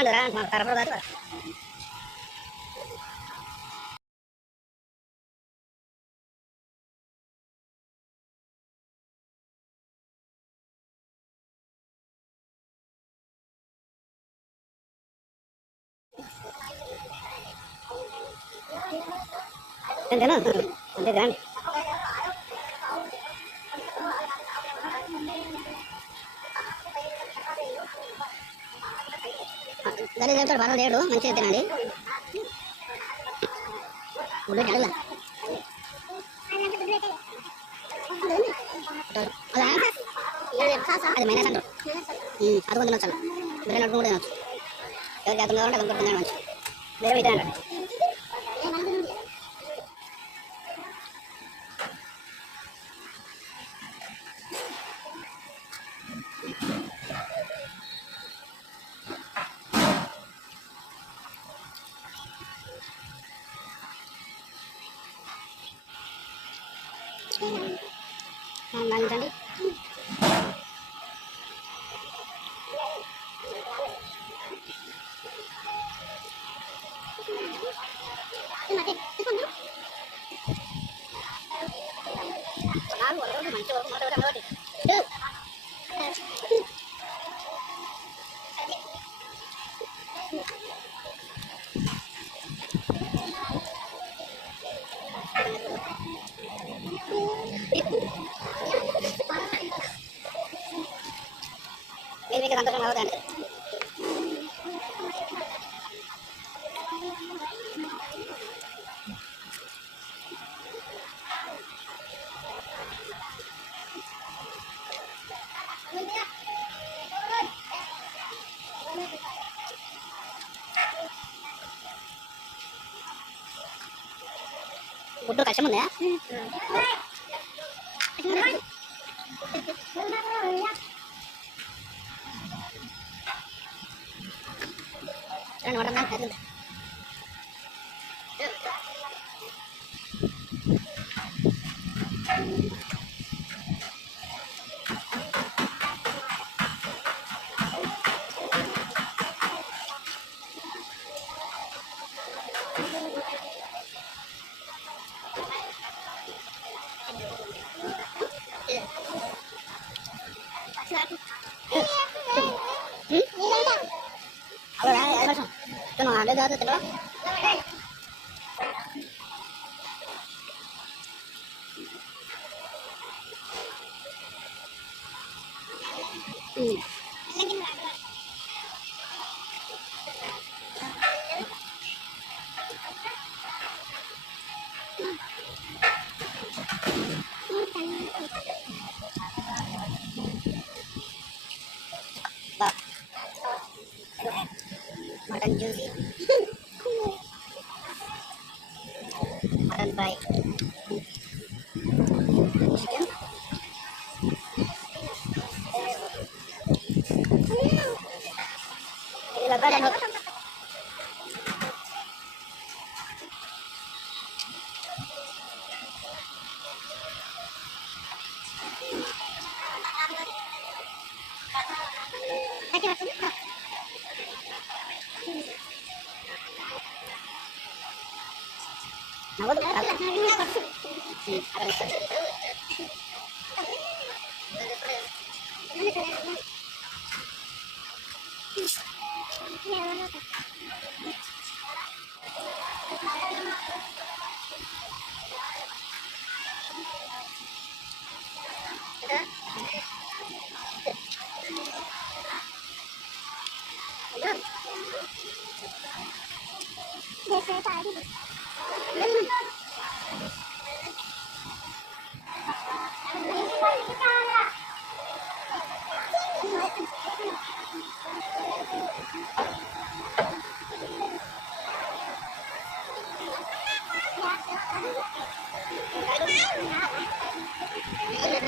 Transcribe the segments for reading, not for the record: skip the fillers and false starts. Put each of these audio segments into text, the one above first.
Andara, matar por dar. Entendeu? Entendeu? Dari jam terbaru dia dulu mencari nanti. Udah jalan lah. Ada mainan satu. Aku mau nonton. Berenang dulu nonton. Kalau jatuh nonton, aku mau nonton. Berenang itu nonton. Main tadi. Ini ke kantor sama Odan. Udah kasih mana ya? Jangan orang nanti. Kalau ada jatuh terus. Makan juicy. Makan baik. Ini bapak dan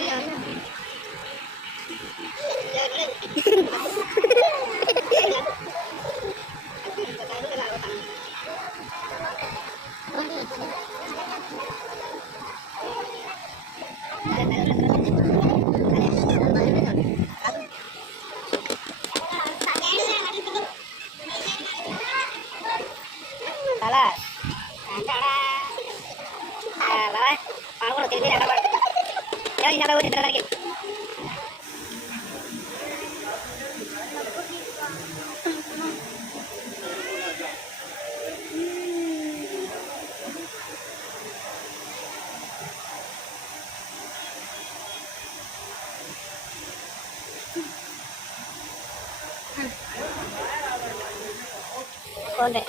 Nah, బాబాయ్ పాడుకోడు తిరిగి ఎక్కడ పడు ఎవరు ఇంకా పోతే ఇద్దరికి PhonePe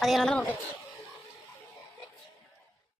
1530